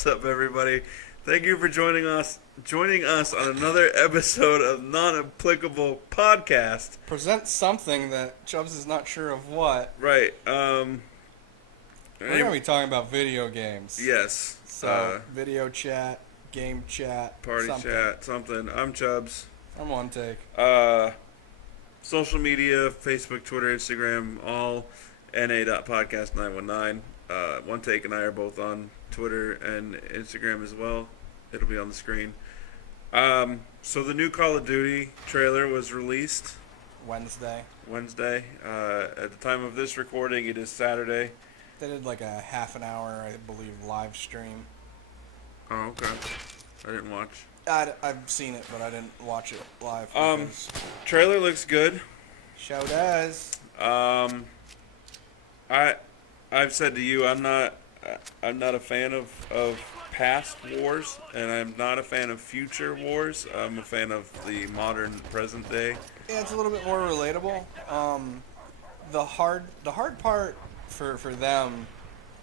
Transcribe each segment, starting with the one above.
What's up, everybody? Thank you for joining us on another episode of Non-Applicable Podcast. Present something that Chubbs is not sure of what. Right. We're going to be talking about video games. Yes. So, video chat, game chat, party chat, something. I'm Chubbs. I'm ONETAKE. Social media, Facebook, Twitter, Instagram, all na.podcast919. ONETAKE and I are both on Twitter and Instagram as well. It'll be on the screen. So the new Call of Duty trailer was released Wednesday. At the time of this recording, it is Saturday. They did like a half an hour, I believe, live stream. Oh, okay. I didn't watch. I've seen it, but I didn't watch it live. Trailer looks good. Show does. I've said to you, I'm not a fan of past wars, and I'm not a fan of future wars. I'm a fan of the modern present day. Yeah, it's a little bit more relatable. The hard part for them,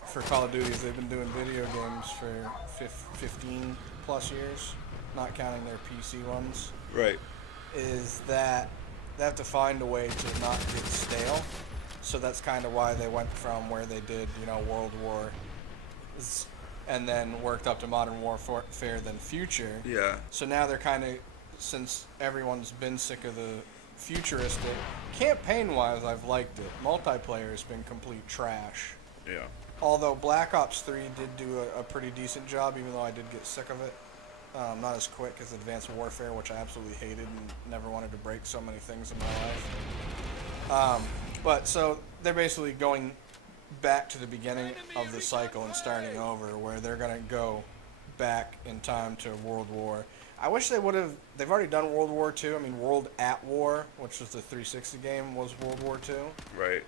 for Call of Duty, is they've been doing video games for 15 plus years, not counting their PC ones. Right. Is that they have to find a way to not get stale. So that's kind of why they went from where they did, World War, and then worked up to Modern Warfare, then Future. Yeah. So now they're kind of, since everyone's been sick of the futuristic, campaign-wise, I've liked it. Multiplayer has been complete trash. Yeah. Although Black Ops 3 did do a pretty decent job, even though I did get sick of it. Not as quick as Advanced Warfare, which I absolutely hated and never wanted to break so many things in my life. But so they're basically going back to the beginning of the cycle and starting over, where they're going to go back in time to World War. I wish they would have. They've already done World War II. I mean, World at War, which was the 360 game, was World War II. Right.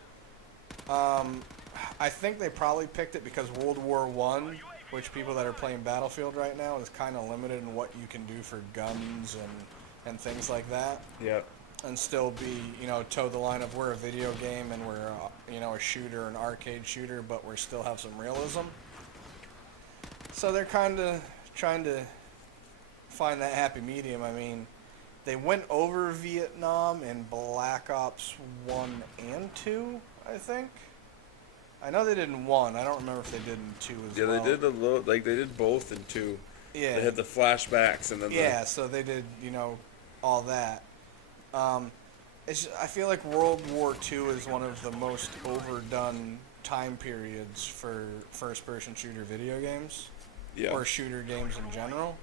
I think they probably picked it because World War I, which people that are playing Battlefield right now, is kind of limited in what you can do for guns and things like that. Yep. And still be, toe the line of we're a video game and we're, a shooter, an arcade shooter, but we still have some realism. So they're kind of trying to find that happy medium. I mean, they went over Vietnam in Black Ops 1 and 2, I think. I know they did in 1. I don't remember if they did in 2 as well. Yeah, they did they did both in 2. Yeah. They had the flashbacks and then so they did, all that. I feel like World War II is one of the most overdone time periods for first-person shooter video games, or shooter games in general.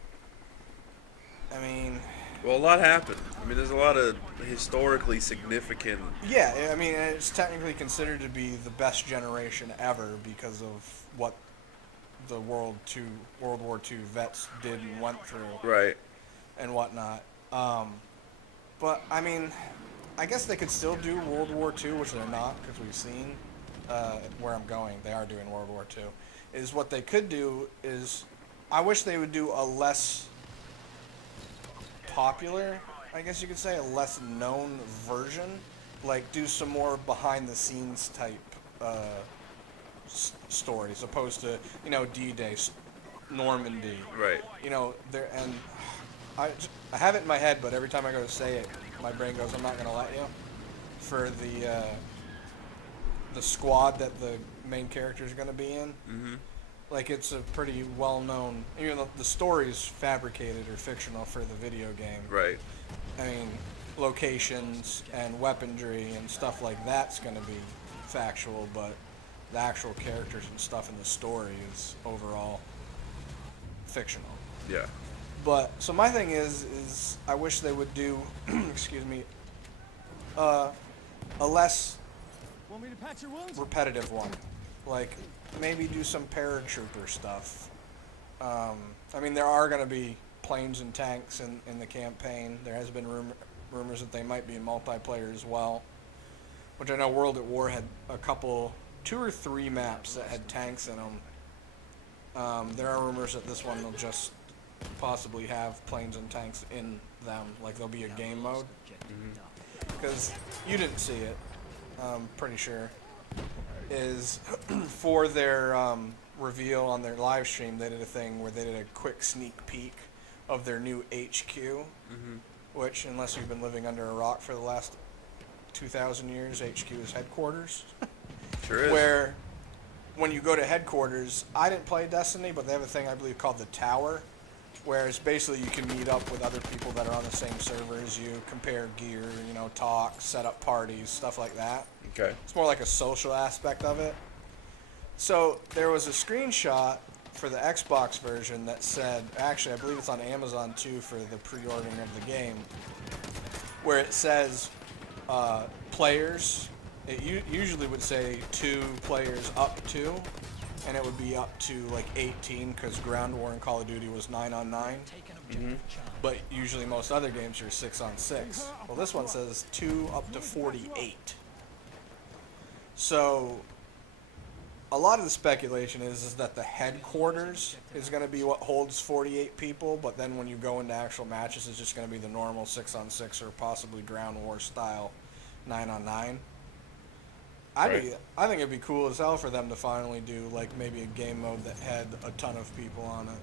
I mean... Well, a lot happened. I mean, there's a lot of historically significant... Yeah, I mean, it's technically considered to be the best generation ever because of what the World War II vets did and went through. Right. And whatnot. But, I mean, I guess they could still do World War II, which they're not, because we've seen where I'm going. They are doing World War II. Is what they could do is, I wish they would do a less popular, I guess you could say, a less known version. Like, do some more behind-the-scenes type stories, opposed to, D-Day, Normandy. Right. And I have it in my head, but every time I go to say it, my brain goes, I'm not going to let you. For the squad that the main character is going to be in. Mm-hmm. Like, it's a pretty well-known, even though the story's fabricated or fictional for the video game. Right. I mean, locations and weaponry and stuff like that's going to be factual, but the actual characters and stuff in the story is overall fictional. Yeah. But, so my thing is I wish they would do, excuse me, a less repetitive one. Like, maybe do some paratrooper stuff. I mean, there are going to be planes and tanks in the campaign. There has been rumors that they might be in multiplayer as well. Which I know World at War had a couple, 2 or 3 maps that had tanks in them. There are rumors that this one will just possibly have planes and tanks in them, like there'll be a game mode. Because you didn't see it, I'm pretty sure, is for their reveal on their live stream, they did a thing where they did a quick sneak peek of their new HQ, which, unless you've been living under a rock for the last 2,000 years, HQ is headquarters. Sure is. Where, when you go to headquarters, I didn't play Destiny, but they have a thing I believe called the Tower, where it's basically you can meet up with other people that are on the same server as you, compare gear, you know, talk, set up parties, stuff like that. Okay. It's more like a social aspect of it. So there was a screenshot for the Xbox version that said, actually I believe it's on Amazon too for the pre-ordering of the game, where it says players. It usually would say 2 players up to, and it would be up to like 18 because Ground War in Call of Duty was 9-on-9. But usually most other games are 6-on-6. Well, this one says 2 up to 48. So a lot of the speculation is that the headquarters is going to be what holds 48 people, but then when you go into actual matches, it's just going to be the normal 6-on-6 or possibly Ground War style 9-on-9. I think it'd be cool as hell for them to finally do like maybe a game mode that had a ton of people on it.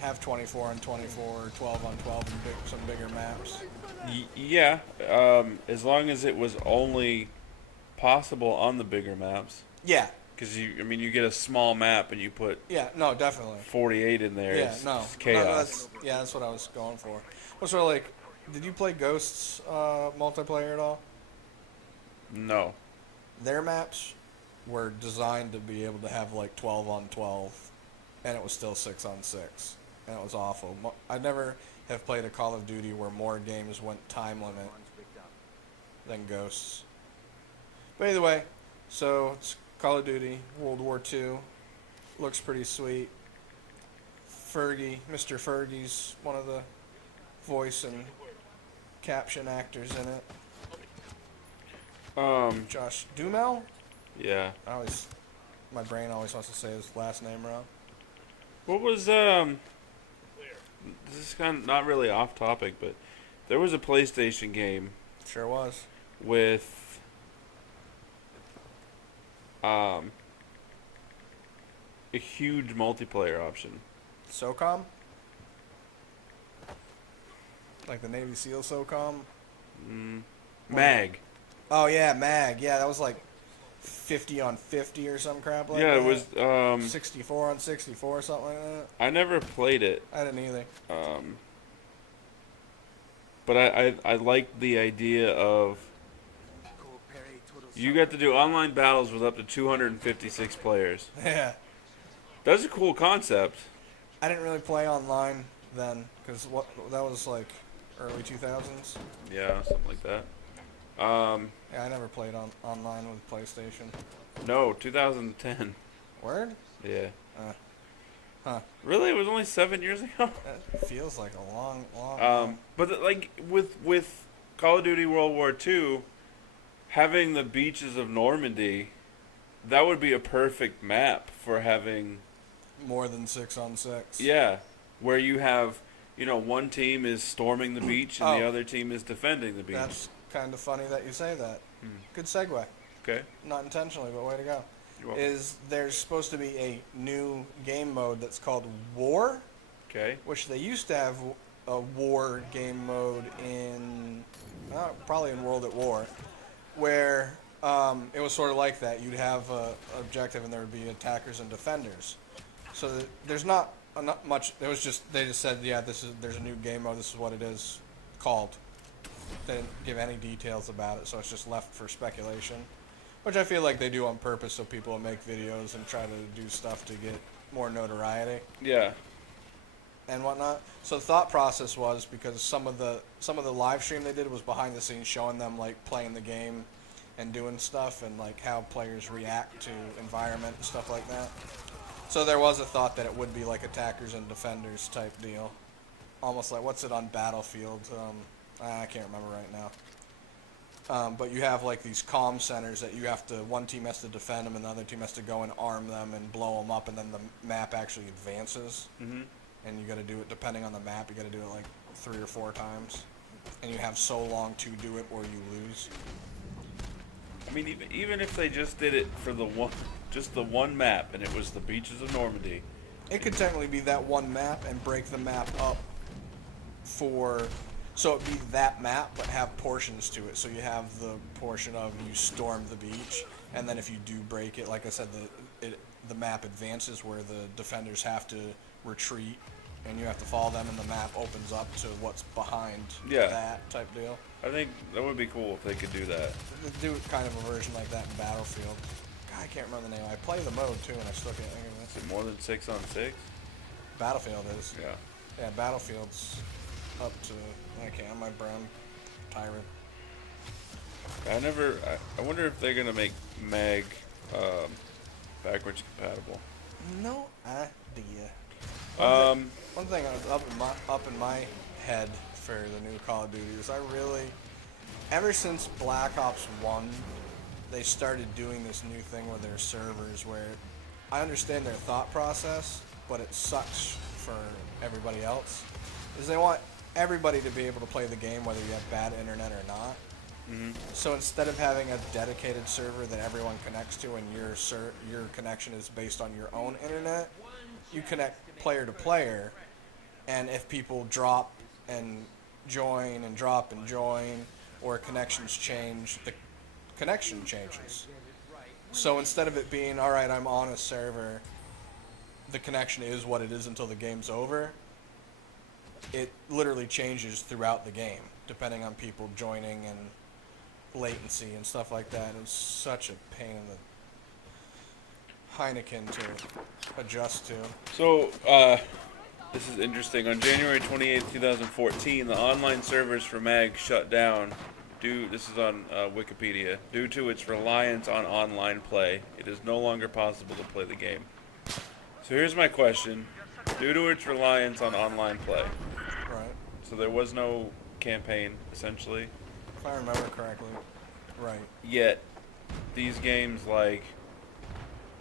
Have 24-on-24 or 12-on-12 and some bigger maps. Yeah, as long as it was only possible on the bigger maps. Yeah. Because you get a small map and you put no, definitely 48 in there. Yeah, it's chaos. That's what I was going for. Well, sort of like, did you play Ghosts multiplayer at all? No. Their maps were designed to be able to have like 12-on-12, and it was still 6-on-6, and it was awful. I never have played a Call of Duty where more games went time limit than Ghosts. But either way, so it's Call of Duty World War II. Looks pretty sweet. Fergie, Mr. Fergie's one of the voice and caption actors in it. Josh Duhamel? Yeah. My brain always wants to say his last name wrong. What was this is kind of not really off topic, but there was a PlayStation game. Sure was. With a huge multiplayer option. SOCOM? Like the Navy SEAL SOCOM? MAG. Oh yeah, MAG. Yeah, that was like 50-on-50 or some crap like that. Yeah, it was 64-on-64 or something like that. I never played it. I didn't either. But I liked the idea of you got to do online battles with up to 256 players. Yeah. That's a cool concept. I didn't really play online then, because that was like early 2000s. Yeah, something like that. Yeah, I never played online with PlayStation. No, 2010. Word? Yeah. Huh. Really? It was only 7 years ago? That feels like a long. But like with Call of Duty World War II, having the beaches of Normandy, that would be a perfect map for having more than 6-on-6. Yeah, where you have, one team is storming the beach and the other team is defending the beach. That's kind of funny that you say that. Good segue. Okay. Not intentionally, but way to go. You're welcome. There's supposed to be a new game mode that's called War. Okay. Which they used to have a war game mode in, probably in World at War, where it was sort of like that. You'd have an objective and there would be attackers and defenders. So there's not much. They just said, yeah, there's a new game mode. This is what it is called. They didn't give any details about it, so it's just left for speculation, which I feel like they do on purpose so people will make videos and try to do stuff to get more notoriety. Yeah. And whatnot. So the thought process was, because some of the live stream they did was behind the scenes showing them like playing the game and doing stuff and like how players react to environment and stuff like that. So there was a thought that it would be like attackers and defenders type deal. Almost like, what's it on Battlefield? I can't remember right now. But you have like these comm centers that one team has to defend them and the other team has to go and arm them and blow them up, and then the map actually advances. Mm-hmm. And you got to do it, depending on the map, you got to do it like 3 or 4 times. And you have so long to do it or you lose. mean, even if they just did it for just the one map, and it was the beaches of Normandy. It could technically be that one map and break the map up so it'd be that map, but have portions to it. So you have the portion of you storm the beach, and then if you do break it, like I said, the map advances where the defenders have to retreat, and you have to follow them, and the map opens up to what's behind that type deal. I think that would be cool if they could do that. Do kind of a version like that in Battlefield. God, I can't remember the name. I play the mode too, and I still can't think of it. Is it more than 6 on 6? Battlefield is. Yeah. Yeah, Battlefield's up to, I can't, I'm my brown tyrant. I wonder if they're gonna make Mag backwards compatible. No idea. One thing up in my head for the new Call of Duty is ever since Black Ops 1, they started doing this new thing with their servers where I understand their thought process, but it sucks for everybody else, is they want everybody to be able to play the game whether you have bad internet or not. Mm-hmm. So instead of having a dedicated server that everyone connects to and your connection is based on your own internet, you connect player to player, and if people drop and join and drop and join, or connections change, the connection changes. So instead of it being, alright, I'm on a server, the connection is what it is until the game's over, it literally changes throughout the game, depending on people joining and latency and stuff like that. And it's such a pain in the Heineken to adjust to. So, this is interesting. On January 28th, 2014, the online servers for MAG shut down. This is on Wikipedia. Due to its reliance on online play, it is no longer possible to play the game. So here's my question. Due to its reliance on online play. Right. So there was no campaign, essentially. If I remember correctly. Right. Yet, these games like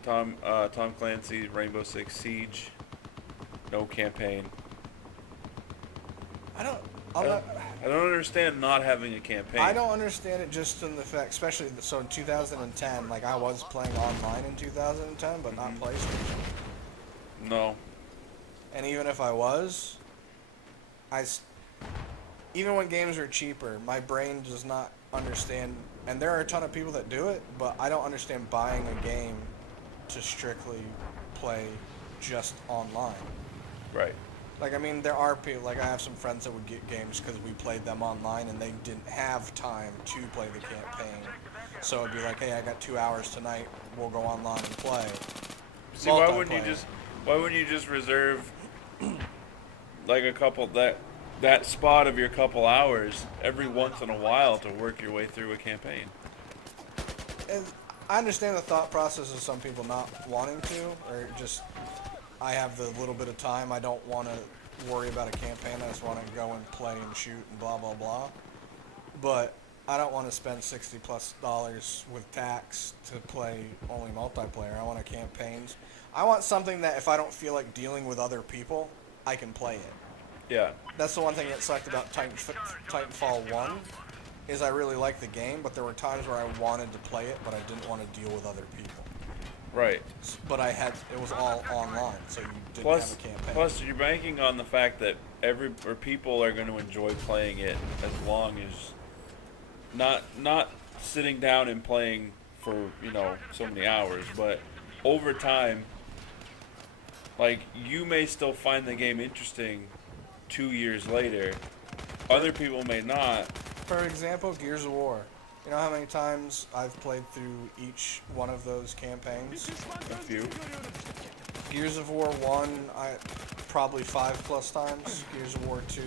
Tom Clancy's Rainbow Six Siege, no campaign. I don't understand not having a campaign. I don't understand it just in the fact, especially so in 2010, like I was playing online in 2010, but not PlayStation. No. And even if I was, even when games are cheaper, my brain does not understand, and there are a ton of people that do it, but I don't understand buying a game to strictly play just online. Right. Like, I mean, there are people, like I have some friends that would get games because we played them online and they didn't have time to play the campaign. So it'd be like, hey, I got 2 hours tonight, we'll go online and play. See, why wouldn't you just reserve like a couple that spot of your couple hours every once in a while to work your way through a campaign? And I understand the thought process of some people not wanting to, or just, I have the little bit of time, I don't want to worry about a campaign, I just want to go and play and shoot and blah blah blah. But I don't want to spend $60+ with tax to play only multiplayer. I want a campaigns. I want something that if I don't feel like dealing with other people, I can play it. Yeah. That's the one thing that sucked about Titanfall 1, is I really liked the game, but there were times where I wanted to play it, but I didn't want to deal with other people. Right. But it was all online, so you didn't have a campaign. Plus, you're banking on the fact that people are going to enjoy playing it as long as not sitting down and playing for so many hours, but over time. Like, you may still find the game interesting 2 years later. Other people may not. For example, Gears of War. You know how many times I've played through each one of those campaigns? A few. Gears of War 1, probably 5+ times. Gears of War 2,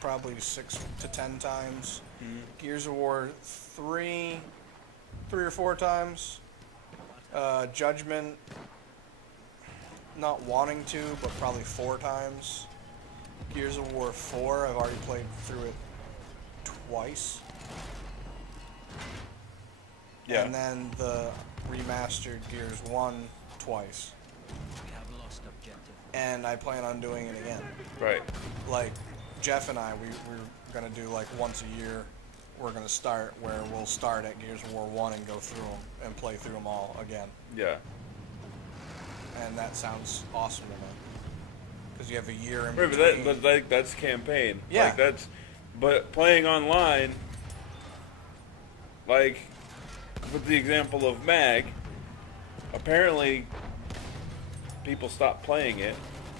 probably 6 to 10 times. Mm-hmm. Gears of War 3 or 4 times. Judgment, not wanting to, but probably 4 times. Gears of War 4, I've already played through it twice. Yeah. And then the remastered Gears 1 twice. We have lost objective. And I plan on doing it again. Right. Like, Jeff and I, we're going to do like once a year, we're gonna start, where we'll start at Gears of War 1 and go through them and play through them all again. Yeah. And that sounds awesome to me. Because you have a year in Right, between. but like that's campaign. Yeah. Like that's, but playing online, like with the example of Mag, apparently people stopped playing it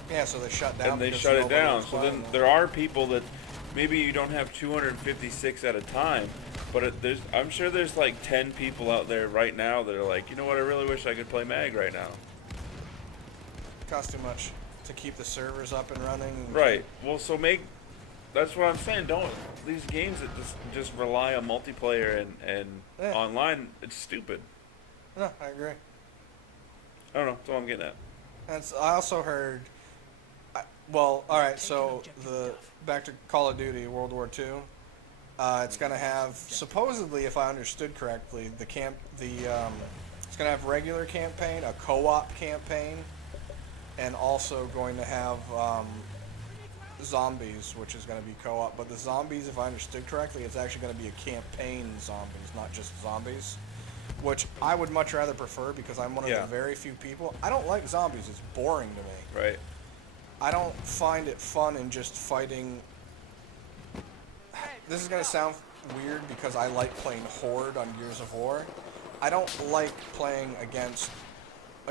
Yeah, so they shut down. and they because shut it nobody down. was So playing then it. there are people that maybe you don't have 256 at a time, but I'm sure there's like 10 people out there right now that are like, you know what, I really wish I could play Mag right now. Costs too much to keep the servers up and running. And Right. Well, so that's what I'm saying. Don't these games that just rely on multiplayer and Yeah. online. It's stupid. No, I agree. I don't know. That's all I'm getting at. I also heard. Well, all right. So back to Call of Duty World War II. It's gonna have, supposedly, if I understood correctly, it's gonna have regular campaign, a co-op campaign, and also going to have zombies, which is going to be co-op. But the zombies, if I understood correctly, it's actually going to be a campaign zombies, not just zombies, which I would much rather prefer because I'm one of the very few people. I don't like zombies. It's boring to me. Right. I don't find it fun in just fighting. This is going to sound weird because I like playing Horde on Gears of War. I don't like playing against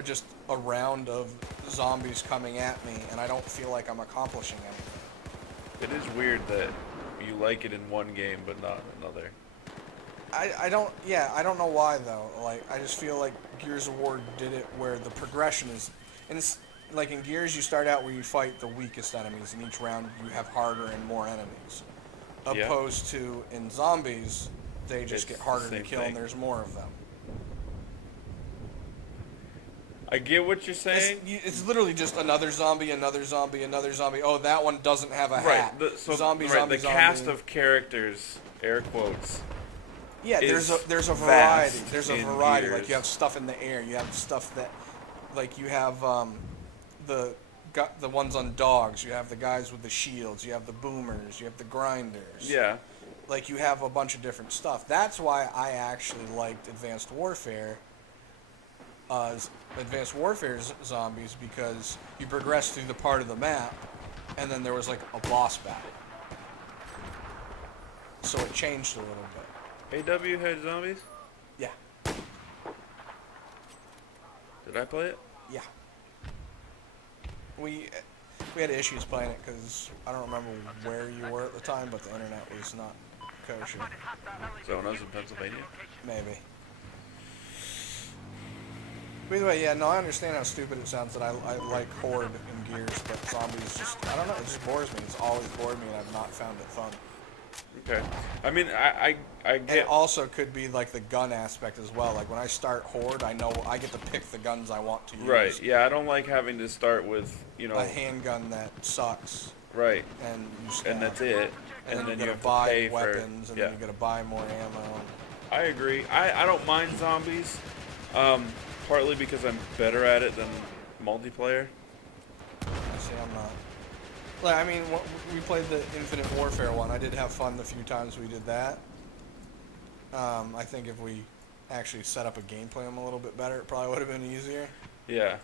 just a round of zombies coming at me, and I don't feel like I'm accomplishing anything. It is weird that you like it in one game but not in another. I don't know why though. Like, I just feel like Gears of War did it where the progression is, and it's like in Gears you start out where you fight the weakest enemies, and each round you have harder and more enemies. Yeah. Opposed to in zombies, they just It's get harder the to same kill, thing. and there's more of them. I get what you're saying. It's literally just another zombie, another zombie, another zombie. Oh, that one doesn't have a hat. Right. Zombie, zombie, the zombie. cast of characters, air quotes. Yeah, is there's a variety. vast There's a in variety. Gears. Like you have stuff in the air. You have stuff that, like you have the ones on dogs. You have the guys with the shields. You have the boomers. You have the grinders. Yeah. Like you have a bunch of different stuff. That's why I actually liked Advanced Warfare. Advanced Warfare's zombies, because you progress through the part of the map, and then there was like a boss battle. So it changed a little bit. AW had zombies? Yeah. Did I play it? Yeah. We had issues playing it because I don't remember where you were at the time, but the internet was not kosher. So when I was in Pennsylvania? Maybe. But either way, yeah, no, I understand how stupid it sounds that I like Horde in Gears, but zombies just, I don't know, it just bores me. It's always bored me, and I've not found it fun. Okay. I mean, I And get... it also could be like the gun aspect as well. Like when I start Horde, I know I get to pick the guns I want to use. Right, yeah, I don't like having to start with, you know... A handgun that sucks. Right. And you stab. And that's it. And then you you gotta have buy to pay weapons, for... and Yeah. then you gotta buy more ammo. I agree. I don't mind zombies, partly because I'm better at it than multiplayer. I see, I'm not. Like, I mean, we played the Infinite Warfare one. I did have fun the few times we did that. I think if we actually set up a game plan a little bit better, it probably would have been easier. Yeah.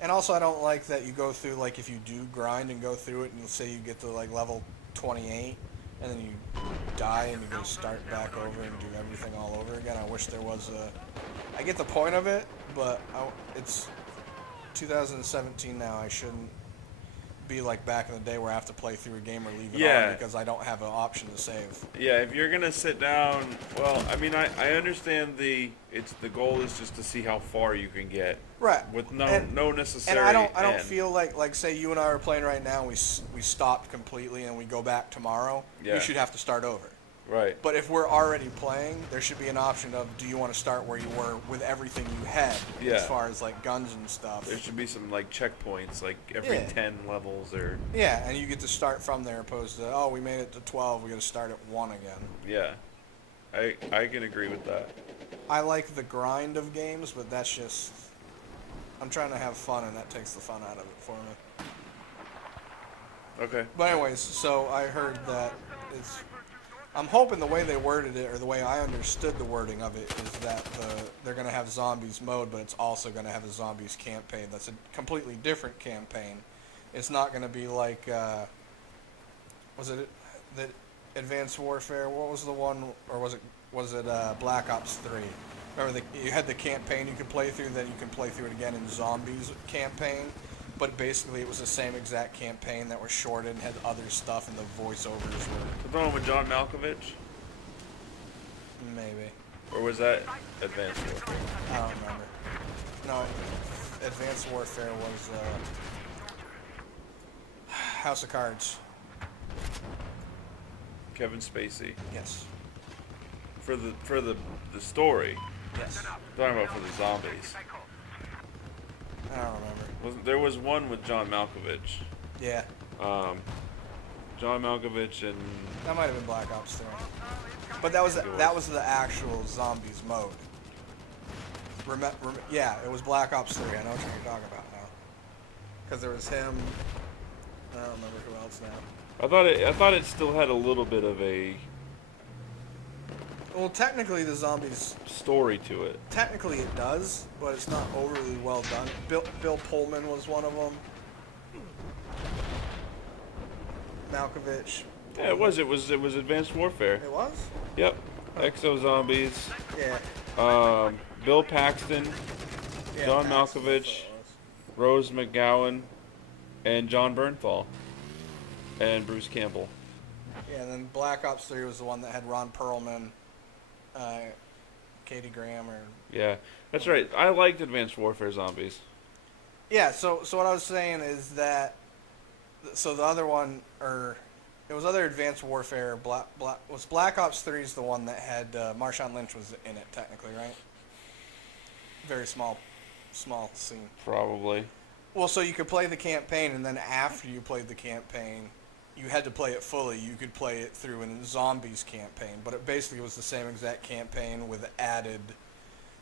And also, I don't like that you go through, like, if you do grind and go through it, and you say you get to, like, level 28, and then you die and you go start back over and do everything all over again. I wish there was I get the point of it, but it's 2017 now. I shouldn't be like back in the day where I have to play through a game or leave it on because I don't have an option to save. Yeah, if you're gonna sit down, well, I mean, I understand the goal is just to see how far you can get. Right. With no necessary. And I don't end. feel like say you and I are playing right now, we stopped completely and we go back tomorrow. Yeah. We should have to start over. Right. But if we're already playing, there should be an option of, do you want to start where you were with everything you had, as far as like guns and stuff. There should be some like checkpoints, like every 10 levels or. Yeah, and you get to start from there, opposed to, oh, we made it to 12, we got to start at 1 again. Yeah, I can agree with that. I like the grind of games, but that's just, I'm trying to have fun, and that takes the fun out of it for me. Okay. But anyways, so I heard that it's. I'm hoping the way they worded it, or the way I understood the wording of it, is that they're going to have zombies mode, but it's also going to have a zombies campaign. That's a completely different campaign. It's not going to be like, was it the Advanced Warfare? What was the one, or was it Black Ops 3? Remember, you had the campaign you could play through, then you can play through it again in zombies campaign. But basically, it was the same exact campaign that was shorted and had other stuff, and the voiceovers were The one with John Malkovich, maybe. or was that Advanced Warfare? I don't remember. No, Advanced Warfare was House of Cards. Kevin Spacey. Yes. For the story. Yes. I'm talking about for the zombies. I don't remember. There was one with John Malkovich. Yeah. John Malkovich and That might have been Black Ops 3. But that was the actual zombies mode. Yeah, it was Black Ops 3. I know what you're talking about now. Because there was him. I don't remember who else now. I thought it still had a little bit of a Well, technically the zombies. story to it. Technically it does, but it's not overly well done. Bill Pullman was one of them. Malkovich. Yeah, it was Advanced Warfare. It was? Yep. Exo Zombies. Yeah. Bill Paxton, Yeah, John Paxton, Malkovich, that's what it was. Rose McGowan, and John Bernthal, and Bruce Campbell. Yeah, and then Black Ops 3 was the one that had Ron Perlman, Katie Graham, or... Yeah, that's right. I liked Advanced Warfare Zombies. Yeah, so what I was saying is that... So the other one, or... It was other Advanced Warfare. Was Black Ops 3 is the one that had... Marshawn Lynch was in it, technically, right? Very small scene. Probably. Well, so you could play the campaign, and then after you played the campaign, you had to play it fully. You could play it through a zombies campaign, but it basically was the same exact campaign with added...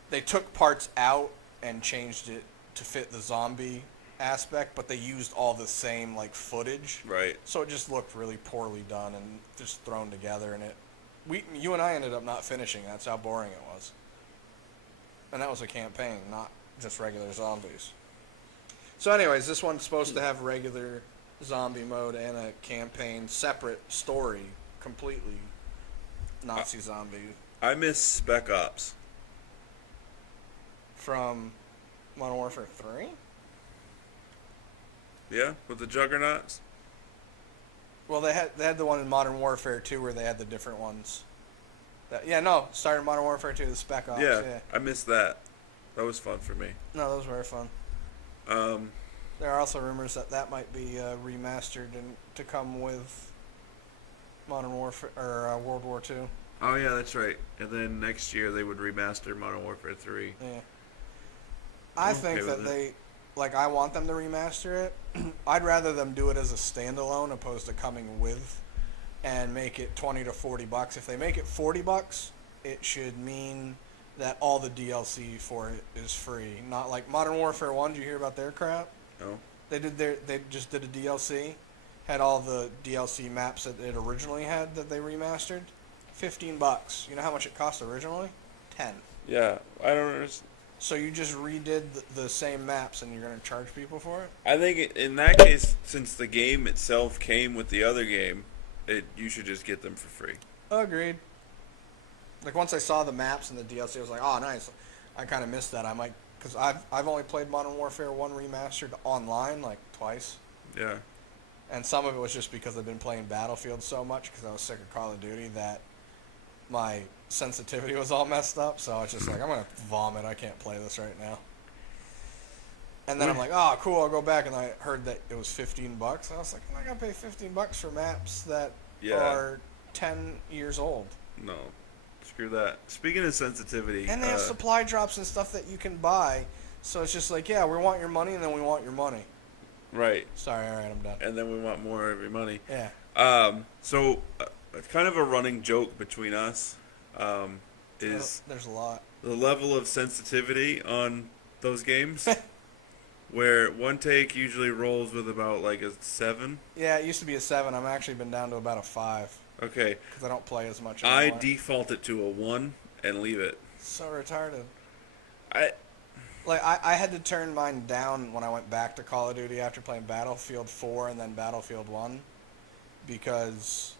They took parts out and changed it to fit the zombie aspect, but they used all the same, like, footage. Right. So it just looked really poorly done and just thrown together, and you and I ended up not finishing. That's how boring it was. And that was a campaign, not just regular zombies. So anyways, this one's supposed to have regular zombie mode and a campaign, separate story, completely Nazi zombie. I miss Spec Ops. From Modern Warfare 3? Yeah, with the Juggernauts. Well, they had the one in Modern Warfare 2 where they had the different ones. Started in Modern Warfare 2, the Spec Ops. Yeah, Yeah. I missed that. That was fun for me. No, those were very fun. There are also rumors that might be remastered and to come with Modern Warfare or World War II. Oh yeah, that's right. And then next year they would remaster Modern Warfare 3. Yeah. I I'm think okay that with I want them to remaster it. I'd rather them do it as a standalone opposed to coming with and make it $20 to $40. If they make it $40, it should mean that all the DLC for it is free. Not like Modern Warfare 1, did you hear about their crap? No. They just did a DLC, had all the DLC maps that it originally had that they remastered. $15. You know how much it cost originally? $10. Yeah, I don't understand. So you just redid the same maps and you're going to charge people for it? I think in that case, since the game itself came with the other game, you should just get them for free. Agreed. Like once I saw the maps and the DLC, I was like, oh, nice. I kind of missed that. I might, because I've only played Modern Warfare 1 Remastered online like twice. Yeah. And some of it was just because I've been playing Battlefield so much because I was sick of Call of Duty that my sensitivity was all messed up. So I was just like, I'm going to vomit. I can't play this right now. And then I'm like, oh, cool, I'll go back. And I heard that it was $15. I was like, I'm not going to pay $15 for maps that are 10 years old. No. Screw that. Speaking of sensitivity. And they have supply drops and stuff that you can buy. So it's just like, yeah, we want your money and then we want your money. Right. Sorry, all right, I'm done. And then we want more of your money. Yeah. So, kind of a running joke between us is There's a lot. the level of sensitivity on those games. where one take usually rolls with about like a 7. Yeah, it used to be a 7. I'm actually been down to about a 5 Okay, because I don't play as much I anymore. default it to a 1 and leave it. So retarded. I Like, I had to turn mine down when I went back to Call of Duty after playing Battlefield 4 and then Battlefield 1 because,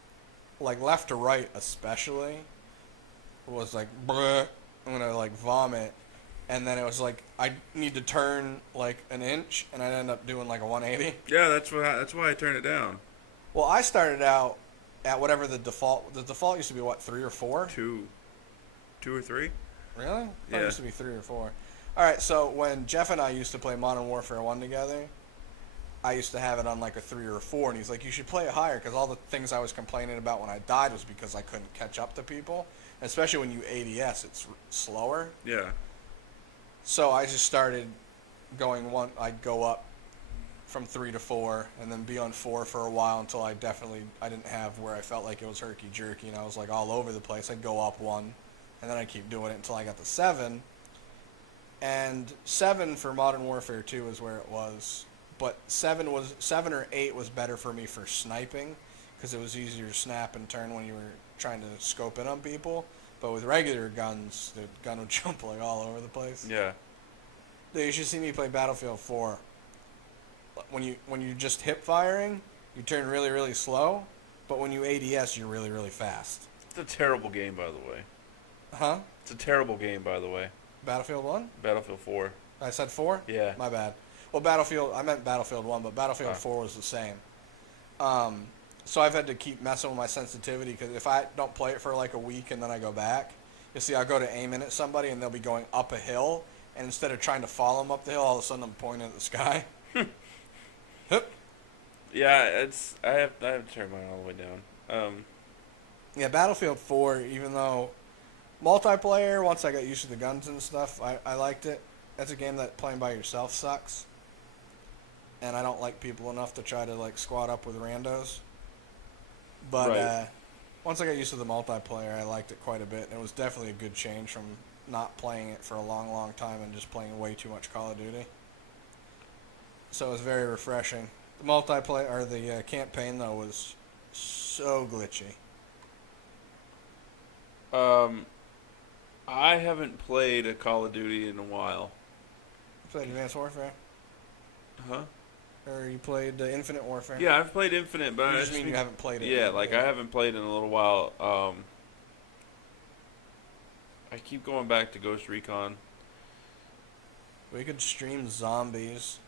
like, left to right especially was like, bruh, I'm gonna, like, vomit. And then it was like, I need to turn, like, an inch, and I'd end up doing, like, a 180. yeah, that's why I turned it down. Well, I started out at whatever the default used to be, what, 3 or 4? 2 or 3. Really? I thought Yeah. it used to be 3 or 4. Alright, so when Jeff and I used to play Modern Warfare 1 together, I used to have it on like a 3 or a 4, and he's like, you should play it higher, because all the things I was complaining about when I died was because I couldn't catch up to people. And especially when you ADS, it's slower. Yeah. So I just started going I'd go up from 3 to 4, and then be on 4 for a while until I didn't have where I felt like it was herky-jerky, and I was like all over the place. I'd go up 1, and then I'd keep doing it until I got to 7. And 7 for Modern Warfare 2 is where it was. But 7 or 8 was better for me for sniping, because it was easier to snap and turn when you were trying to scope in on people. But with regular guns, the gun would jump like all over the place. Yeah. Dude, you should see me play Battlefield 4. When you just hip firing, you turn really, really slow. But when you ADS, you're really, really fast. It's a terrible game, by the way. Huh? It's a terrible game, by the way. Battlefield 1? Battlefield 4. I said 4? Yeah. My bad. Well, I meant Battlefield 1, but Battlefield 4 was the same. So I've had to keep messing with my sensitivity, because if I don't play it for like a week and then I go back, you see, I'll go to aim in at somebody and they'll be going up a hill, and instead of trying to follow them up the hill, all of a sudden I'm pointing at the sky. Hup. Yeah, I have to turn mine all the way down. Yeah, Battlefield 4, even though multiplayer, once I got used to the guns and stuff, I liked it. That's a game that playing by yourself sucks. And I don't like people enough to try to like squad up with randos. But Right. once I got used to the multiplayer, I liked it quite a bit. And it was definitely a good change from not playing it for a long, long time and just playing way too much Call of Duty. So it was very refreshing. The multiplayer, or the campaign though, was so glitchy. I haven't played a Call of Duty in a while. You played Advanced Warfare? Huh? Or you played Infinite Warfare? Yeah, I've played Infinite, but You I just mean you haven't played it. Yeah, like I haven't played in a little while. I keep going back to Ghost Recon. We could stream zombies.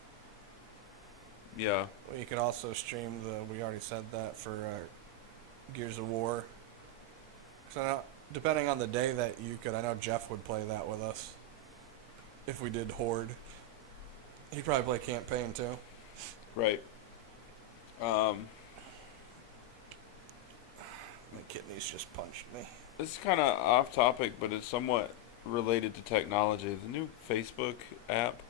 Yeah. We could also stream we already said that, for Gears of War. So now, depending on the day that you could, I know Jeff would play that with us. If we did Horde. He'd probably play campaign too. Right. My kidneys just punched me. This is kind of off topic, but it's somewhat related to technology. The new Facebook app,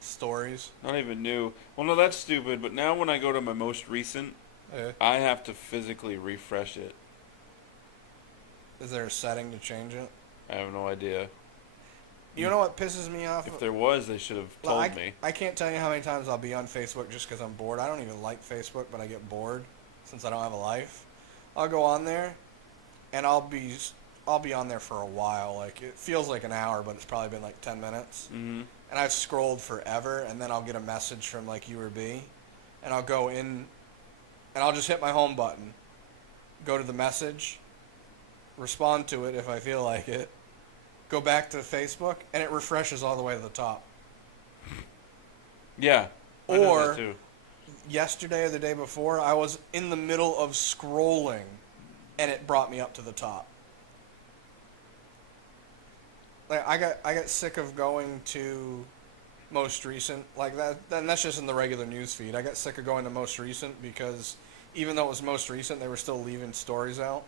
Stories. not even new. Well, no, that's stupid, but now when I go to my most recent, I have to physically refresh it. Is there a setting to change it? I have no idea. You know what pisses me off? If there was, they should have told me. I can't tell you how many times I'll be on Facebook just because I'm bored. I don't even like Facebook, but I get bored since I don't have a life. I'll go on there, and I'll be on there for a while. Like, it feels like an hour, but it's probably been like 10 minutes. Mm-hmm. And I've scrolled forever, and then I'll get a message from like U or B, and I'll go in, and I'll just hit my home button, go to the message, respond to it if I feel like it, go back to Facebook, and it refreshes all the way to the top. Yeah. I know Or that too. yesterday or the day before, I was in the middle of scrolling, and it brought me up to the top. Like, I got sick of going to most recent like that. And that's just in the regular news feed. I got sick of going to most recent because even though it was most recent, they were still leaving stories out.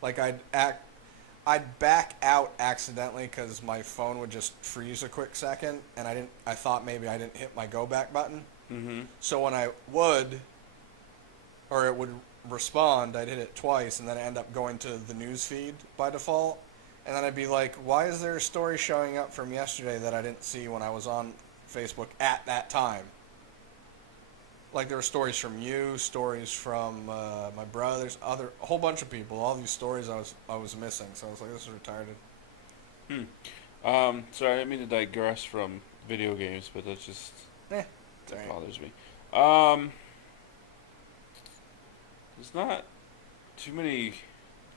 Like, I'd back out accidentally because my phone would just freeze a quick second, and I thought maybe I didn't hit my go back button. Mm-hmm. So when I would, or it would respond, I'd hit it twice, and then I end up going to the news feed by default. And then I'd be like, why is there a story showing up from yesterday that I didn't see when I was on Facebook at that time. Like there were stories from you, stories from my brothers, a whole bunch of people. All these stories I was missing, so I was like, this is retarded. Sorry, I didn't mean to digress from video games, but that's just That bothers me. There's not too many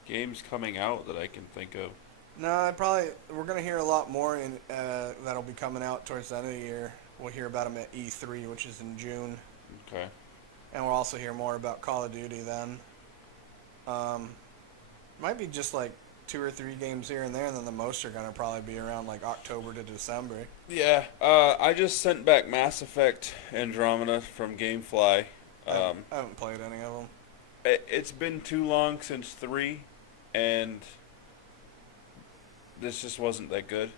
games coming out that I can think of. No, we're gonna hear a lot more that'll be coming out towards the end of the year. We'll hear about them at E3, which is in June, Okay. and we'll also hear more about Call of Duty then. Might be just like 2 or 3 games here and there, and then the most are gonna probably be around like October to December. Yeah. I just sent back Mass Effect Andromeda from GameFly. I haven't played any of them. It's been too long since 3, and this just wasn't that good,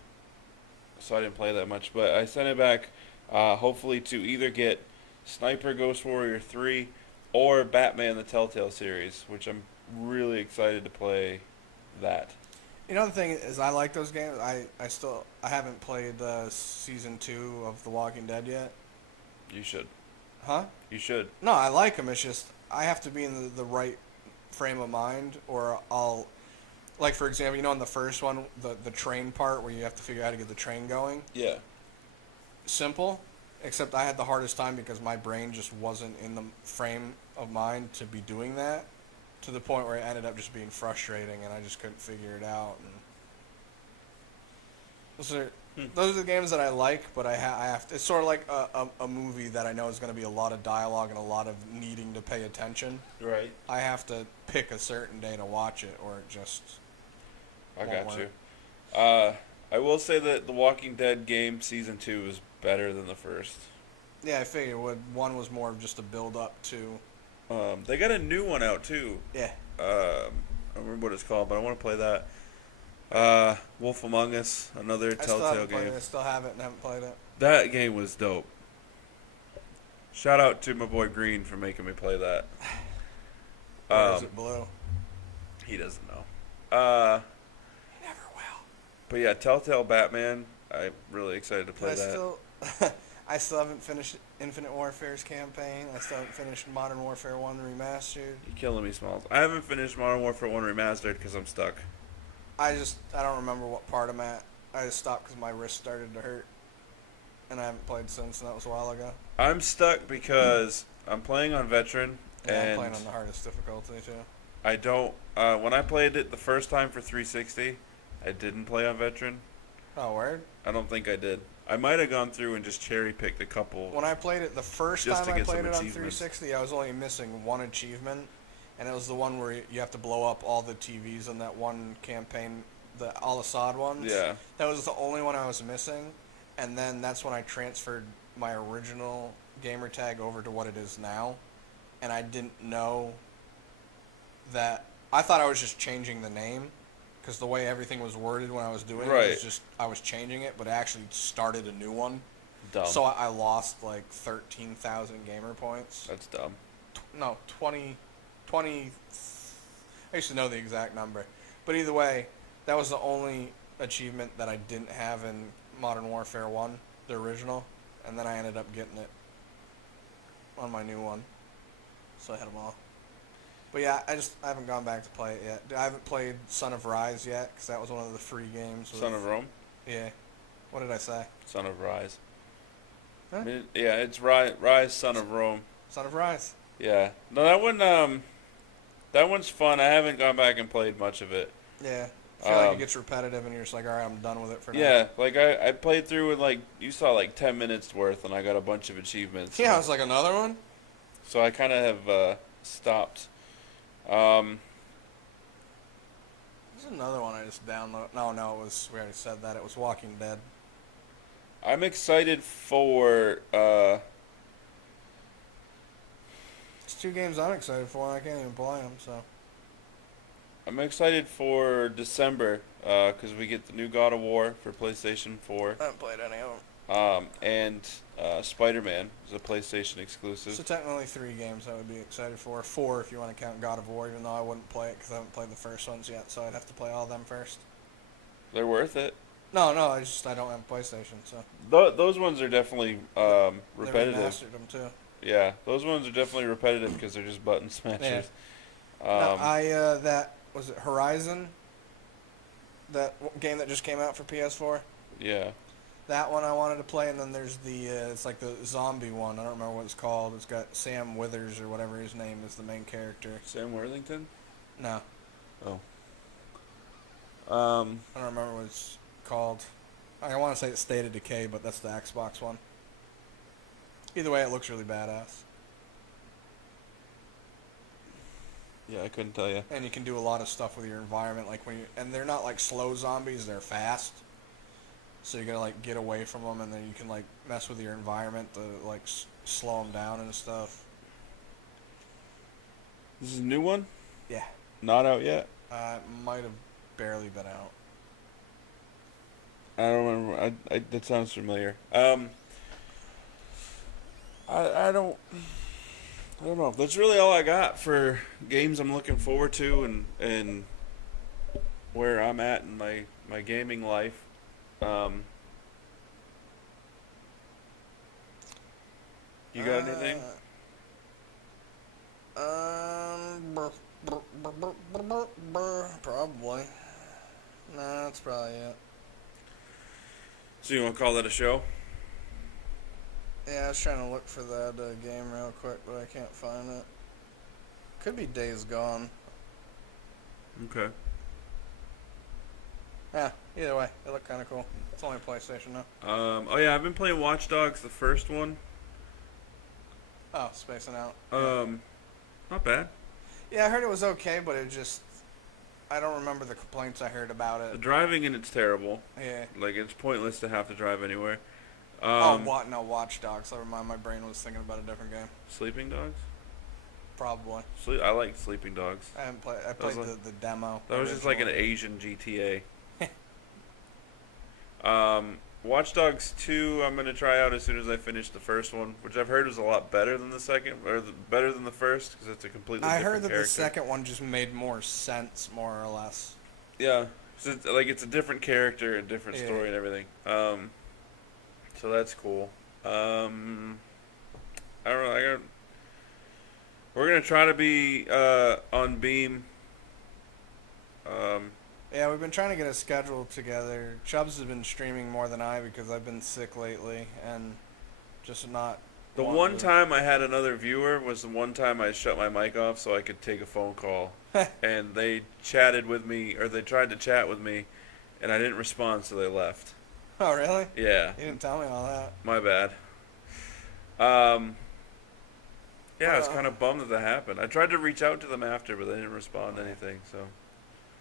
so I didn't play that much. But I sent it back, hopefully to either get Sniper Ghost Warrior 3 or Batman the Telltale series, which I'm really excited to play that. You know the thing is, I like those games. I haven't played season 2 of The Walking Dead yet. You should. Huh? You should. No, I like them. It's just I have to be in the right frame of mind, or I'll, like for example, you know in the first one, the train part where you have to figure out how to get the train going. Yeah. Simple, except I had the hardest time because my brain just wasn't in the frame of mind to be doing that, to the point where it ended up just being frustrating and I just couldn't figure it out. And those are the games that I like, but I have to, it's sort of like a movie that I know is going to be a lot of dialogue and a lot of needing to pay attention. Right. I have to pick a certain day to watch it, or it just I won't got work. you. I will say that the Walking Dead game season 2 is better than the first. Yeah, I figured one was more of just a build up to. They got a new one out too. Yeah. I don't remember what it's called, but I want to play that. Wolf Among Us, another Telltale game. I still have it and haven't played it. That game was dope. Shout out to my boy Green for making me play that. Or is it blue? He doesn't know. He never will. But yeah, Telltale Batman. I'm really excited to play that. I still haven't finished Infinite Warfare's campaign. I still haven't finished Modern Warfare 1 Remastered. You're killing me, Smalls. I haven't finished Modern Warfare 1 Remastered because I'm stuck. I don't remember what part I'm at. I just stopped because my wrist started to hurt, and I haven't played since, and that was a while ago. I'm stuck because I'm playing on Veteran, Yeah, and I'm playing on the hardest difficulty too. I don't. When I played it the first time for 360, I didn't play on Veteran. Oh, word? I don't think I did. I might have gone through and just cherry picked a couple. When I played it the first Just to time I get some played it on achievements. 360, I was only missing one achievement, and it was the one where you have to blow up all the TVs in that one campaign, the Al-Assad ones. Yeah. That was the only one I was missing, and then that's when I transferred my original gamer tag over to what it is now, and I didn't know that. I thought I was just changing the name, because the way everything was worded when I was doing it was just I was changing it, but it actually started a new one. Dumb. So I lost like 13,000 gamer points. That's dumb. No, 20. I used to know the exact number. But either way, that was the only achievement that I didn't have in Modern Warfare 1, the original. And then I ended up getting it on my new one. So I had them all. But yeah, I haven't gone back to play it yet. I haven't played Son of Rise yet, because that was one of the free games. Son of Rome? Yeah. What did I say? Son of Rise. Huh? Yeah, it's Rise, Son of Rome. Son of Rise. Yeah. No, that one's fun. I haven't gone back and played much of it. Yeah. I feel like it gets repetitive, and you're just like, all right, I'm done with it for now. Yeah, like I played through with like, you saw like 10 minutes worth, and I got a bunch of achievements. Yeah, I was like, another one? So I kind of have stopped. There's another one I just downloaded. No, it was, we already said that. It was Walking Dead. I'm excited for, It's 2 games I'm excited for, and I can't even play them, so. I'm excited for December, because we get the new God of War for PlayStation 4. I haven't played any of them. And Spider-Man is a PlayStation exclusive. So technically 3 games I would be excited for. 4 if you want to count God of War, even though I wouldn't play it because I haven't played the first ones yet, so I'd have to play all of them first. They're worth it. No, I don't have a PlayStation, so Those ones are definitely they repetitive. remastered them too. Yeah, those ones are definitely repetitive because they're just button Yeah. smashers. No, Um, that was it Horizon, game that just came out for PS4. yeah. That one I wanted to play, and then there's it's like the zombie one. I don't remember what it's called. It's got Sam Withers or whatever his name is, the main character. Sam Worthington? No, Oh. I don't remember what it's called. I want to say it's State of Decay, but that's the Xbox one. Either way, it looks really badass. Yeah, I couldn't tell you. And you can do a lot of stuff with your environment, like and they're not like slow zombies; they're fast. So you gotta like get away from them, and then you can like mess with your environment to like slow them down and stuff. This is a new one? Yeah, Not out yet? it might have barely been out. I don't remember. That sounds familiar. I don't. I don't know. That's really all I got for games I'm looking forward to and where I'm at in my gaming life. You got anything? Probably. Nah, that's probably it. So you want to call that a show? Yeah, I was trying to look for that game real quick, but I can't find it. Could be Days Gone. Okay. Yeah, either way, it looked kind of cool. It's only PlayStation now. Oh yeah, I've been playing Watch Dogs, the first one. Oh, spacing out. Not bad. Yeah, I heard it was okay, but it just... I don't remember the complaints I heard about The it. driving in it's terrible. Yeah. Like it's pointless to have to drive anywhere. No, Watch Dogs. Never mind, my brain was thinking about a different game. Sleeping Dogs? Probably. I like Sleeping Dogs. I haven't played. I played like- the demo. That was just like an originally. Asian GTA. Watch Dogs 2 I'm going to try out as soon as I finish the first one, which I've heard was a lot better than the second, or better than the first, because it's a completely I different heard that character. the second one just made more sense, more or less. Yeah, so it's a different character and different Yeah. story and everything. So that's cool. I don't know. We're going to try to be on Beam. Yeah, we've been trying to get a schedule together. Chubbs has been streaming more than I because I've been sick lately and just not. The wanting one to- time I had another viewer was the one time I shut my mic off so I could take a phone call. And they chatted with me, or they tried to chat with me, and I didn't respond, so they left. Oh, really? Yeah, You didn't tell me all that. my bad. Yeah, I was kind of bummed that happened. I tried to reach out to them after, but they didn't respond to anything, so.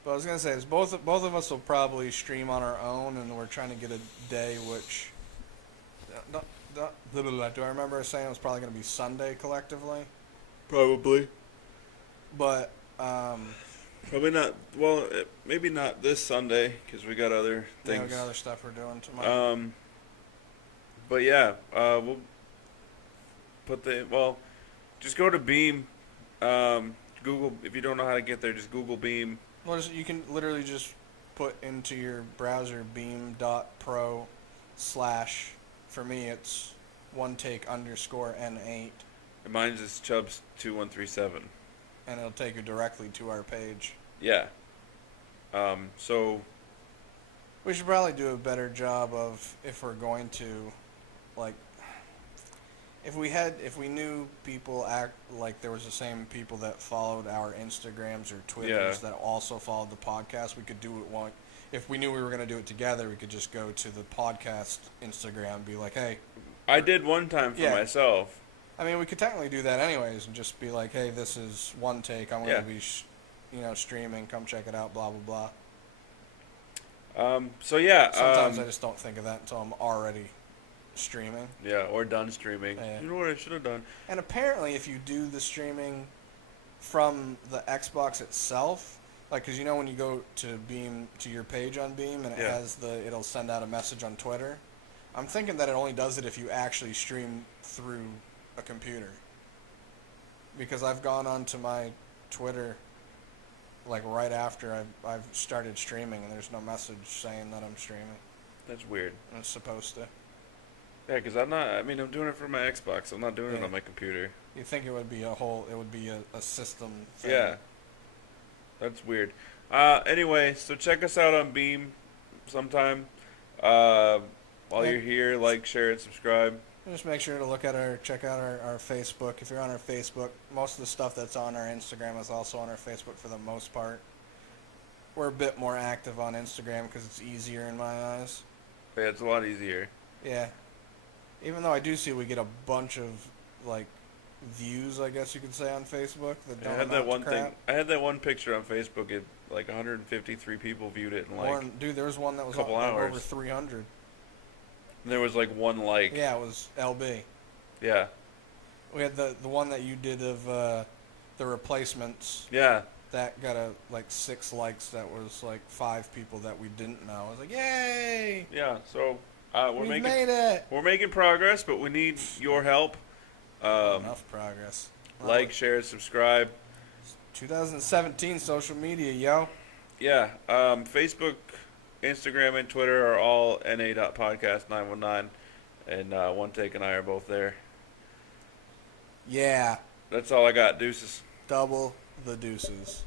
But I was gonna say is both of us will probably stream on our own, and we're trying to get a day which. Do I remember saying it was probably gonna be Sunday collectively? Probably. But Probably not. Well, maybe not this Sunday because we got other yeah, things. we got other stuff we're doing tomorrow. But yeah, we'll put just go to Beam. Google, if you don't know how to get there, just Google Beam. Well, you can literally just put into your browser beam.pro/ for me it's ONETAKE_N8, And mine's is Chubbs 2137. and it'll take you directly to our page. Yeah. So We should probably do a better job of, if we're going to, like, if we knew people act like there was the same people that followed our Instagrams or Twitters that also followed the podcast, we could do it one. If we knew we were going to do it together, we could just go to the podcast Instagram and be like, hey. I did one time for myself. I mean, we could technically do that anyways and just be like, hey, this is One Take. I'm going to be, streaming. Come check it out, blah, blah, blah. So yeah. Sometimes I just don't think of that until I'm already streaming. Yeah, or done streaming. Yeah. You know what I should have done? And apparently, if you do the streaming from the Xbox itself, like, because when you go to Beam, to your page on Beam, and it has it'll send out a message on Twitter. I'm thinking that it only does it if you actually stream through a computer. Because I've gone onto my Twitter, like, right after I've started streaming, and there's no message saying that I'm streaming. That's weird. It's supposed to. Yeah, because I'm not. I mean, I'm doing it for my Xbox. I'm not doing it Yeah. on my computer. You think it would be a system thing. Yeah. That's weird. Anyway, so check us out on Beam sometime. While Yeah. you're here, like, share, and subscribe. Just make sure to check out our Facebook. If you're on our Facebook, most of the stuff that's on our Instagram is also on our Facebook for the most part. We're a bit more active on Instagram because it's easier in my eyes. Yeah, it's a lot easier. Yeah. Even though I do see we get a bunch of, like, views, I guess you could say, on Facebook that don't I had that amount one to thing. crap. I had that one picture on Facebook. It like 153 people viewed it in like. Dude, there was one that was couple like hours. over 300. And there was like one like. Yeah, it was LB. Yeah. We had the one that you did of the replacements. Yeah. That got like 6 likes. That was like 5 people that we didn't know. I was like, yay! Yeah. So We made it. we're making progress, but we need your help. Enough progress. Like, share, subscribe. 2017 social media, yo. Yeah. Facebook, Instagram, and Twitter are all na.podcast919, and ONETAKE and I are both there. Yeah. That's all I got. Deuces. Double the deuces.